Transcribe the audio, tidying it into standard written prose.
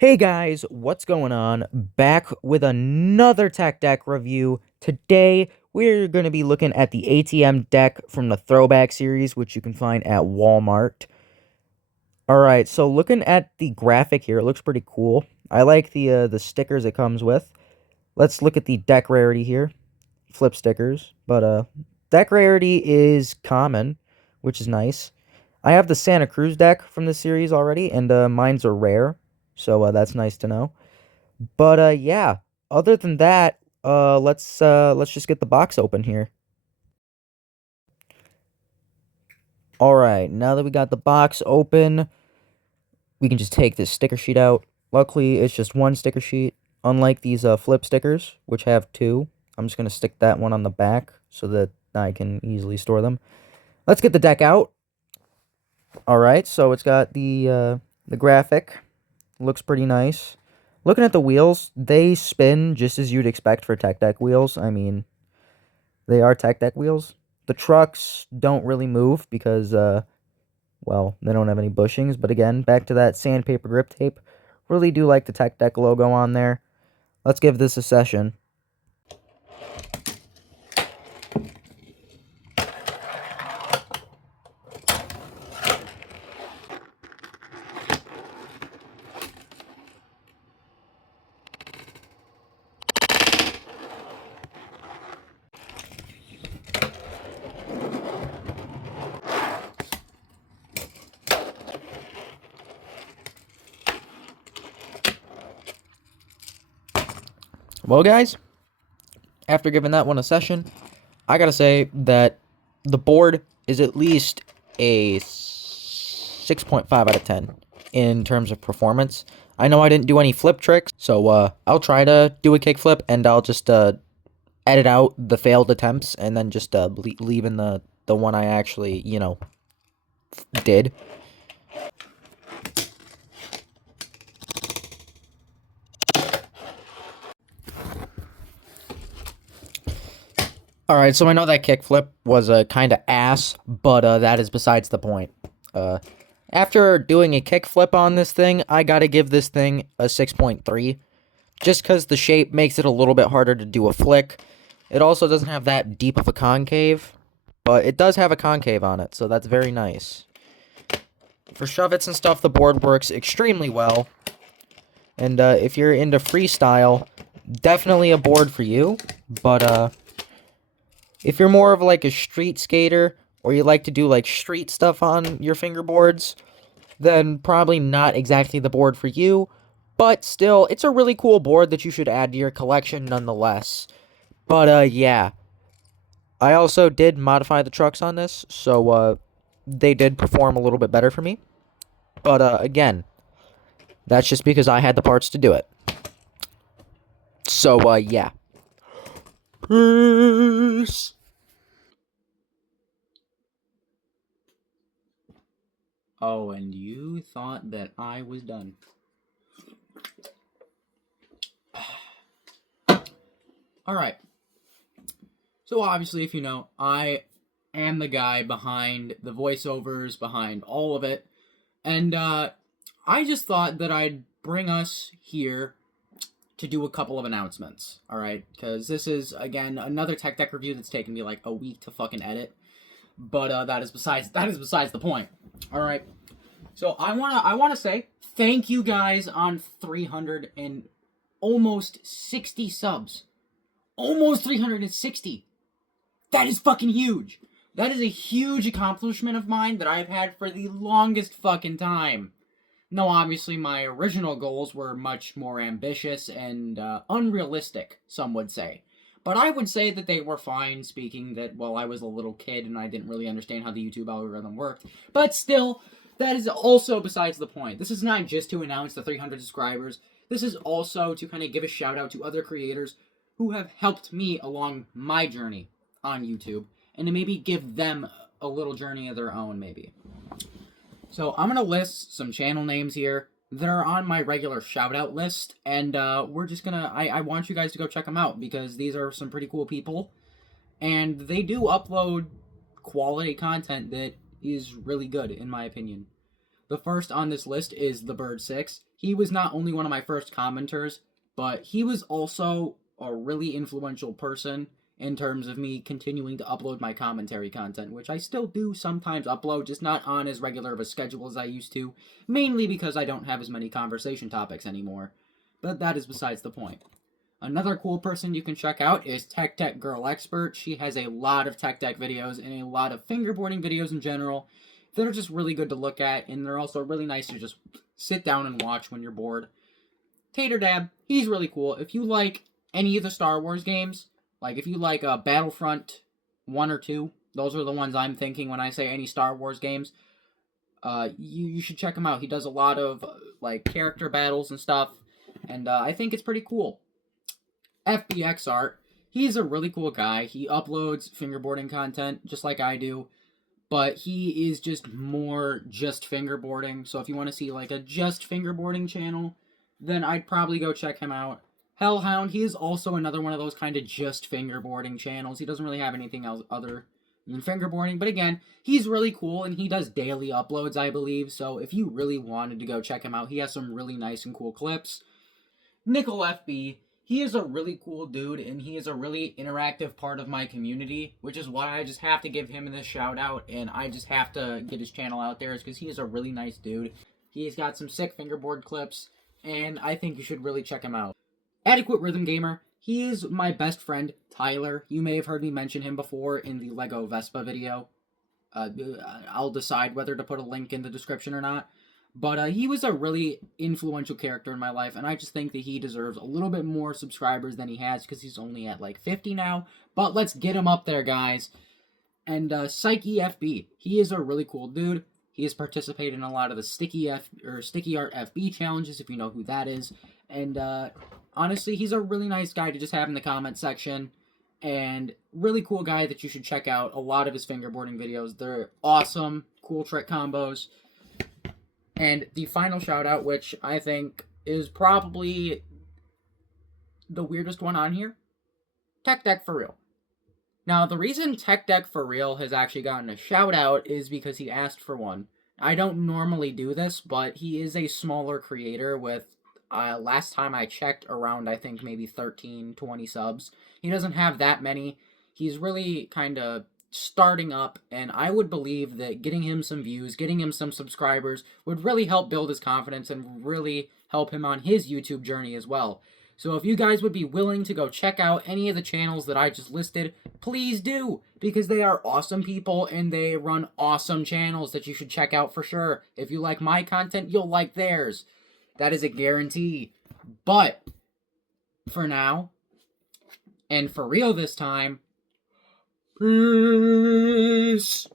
Hey guys, what's going on? Back with another tech deck review. Today, we're going to be looking at the ATM deck from the Throwback series, which you can find at Walmart. Alright, so looking at the graphic here, it looks pretty cool. I like the stickers it comes with. Let's look at the deck rarity here. Flip stickers, but deck rarity is common, which is nice. I have the Santa Cruz deck from the series already, and mine's are rare, so that's nice to know. But yeah, other than that, let's just get the box open here. All right, now that we got the box open, we can just take this sticker sheet out. Luckily, it's just one sticker sheet, unlike these flip stickers, which have two. I'm just gonna stick that one on the back so that I can easily store them. Let's get the deck out. All right, so it's got the graphic. Looks pretty nice. Looking at the wheels, they spin just as you'd expect for tech deck wheels. I mean, they are tech deck wheels. The trucks don't really move because, well, they don't have any bushings. But again, back to that sandpaper grip tape. Really do like the tech deck logo on there. Let's give this a session. Well, guys, after giving that one a session, I gotta say that the board is at least a 6.5 out of 10 in terms of performance. I know I didn't do any flip tricks, so I'll try to do a kickflip, and I'll just edit out the failed attempts and then just leave in the one I actually, did. Alright, so I know that kickflip was a kind of ass, but that is besides the point. After doing a kickflip on this thing, I gotta give this thing a 6.3. Just because the shape makes it a little bit harder to do a flick. It also doesn't have that deep of a concave, but it does have a concave on it, so that's very nice. For shove-its and stuff, the board works extremely well. And if you're into freestyle, definitely a board for you. But if you're more of like a street skater, or you like to do like street stuff on your fingerboards, then probably not exactly the board for you. But still, it's a really cool board that you should add to your collection nonetheless. But yeah. I also did modify the trucks on this, so they did perform a little bit better for me. But again, that's just because I had the parts to do it. So yeah. Peace. Oh, and you thought that I was done. Alright. So obviously, if you know, I am the guy behind the voiceovers, behind all of it. And I just thought that I'd bring us here to do a couple of announcements. Alright? Because this is, again, another tech deck review that's taken me like a week to fucking edit. But that is besides the point. Alright. So I wanna say thank you guys on 300 and almost 60 subs. Almost 360. That is fucking huge. That is a huge accomplishment of mine that I've had for the longest fucking time. No, obviously my original goals were much more ambitious and unrealistic, some would say. But I would say that they were fine, speaking that, well, I was a little kid and I didn't really understand how the YouTube algorithm worked. But still, that is also besides the point. This is not just to announce the 300 subscribers. This is also to kind of give a shout out to other creators who have helped me along my journey on YouTube, and to maybe give them a little journey of their own, maybe. So I'm going to list some channel names here that are on my regular shout-out list, and we're just going to... I want you guys to go check them out, because these are some pretty cool people, and they do upload quality content that is really good, in my opinion. The first on this list is The Bird 6. he was not only one of my first commenters, but he was also a really influential person in terms of me continuing to upload my commentary content, which I still do sometimes upload, just not on as regular of a schedule as I used to, mainly because I don't have as many conversation topics anymore. But that is besides the point. Another cool person you can check out is Tech Girl Expert. She has a lot of tech deck videos and a lot of fingerboarding videos in general that are just really good to look at, and they're also really nice to just sit down and watch when you're bored. Tater Dab, he's really cool. If you like any of the Star Wars games, like if you like Battlefront 1 or 2, those are the ones I'm thinking when I say any Star Wars games, you should check him out. He does a lot of like character battles and stuff, and I think it's pretty cool. FBX Art, he's a really cool guy. He uploads fingerboarding content just like I do, but he is just more just fingerboarding. So if you want to see like a just fingerboarding channel, then I'd probably go check him out. Hellhound, he is also another one of those kind of just fingerboarding channels. He doesn't really have anything else other than fingerboarding, but again, he's really cool and he does daily uploads, I believe. So if you really wanted to go check him out, he has some really nice and cool clips. Nickel FB, he is a really cool dude and he is a really interactive part of my community, which is why I just have to give him this shout out and I just have to get his channel out there, is because he is a really nice dude. He's got some sick fingerboard clips and I think you should really check him out. Adequate Rhythm Gamer, he is my best friend, Tyler. You may have heard me mention him before in the Lego Vespa video. I'll decide whether to put a link in the description or not. But he was a really influential character in my life, and I just think that he deserves a little bit more subscribers than he has, because he's only at like 50 now. But let's get him up there, guys. And Psyche FB, he is a really cool dude. He has participated in a lot of the Sticky Art FB challenges, if you know who that is. And honestly, he's a really nice guy to just have in the comment section. And really cool guy that you should check out. A lot of his fingerboarding videos. They're awesome. Cool trick combos. And the final shout out, which I think is probably the weirdest one on here. Tech Deck For Real. Now, the reason Tech Deck For Real has actually gotten a shout out is because he asked for one. I don't normally do this, but he is a smaller creator with, last time I checked, around I think maybe 13, 20 subs. He doesn't have that many. He's really kind of starting up, and I would believe that getting him some views, getting him some subscribers would really help build his confidence and really help him on his YouTube journey as well. So if you guys would be willing to go check out any of the channels that I just listed, please do, because they are awesome people and they run awesome channels that you should check out for sure. If you like my content, you'll like theirs. That is a guarantee. But for now, and for real this time, peace.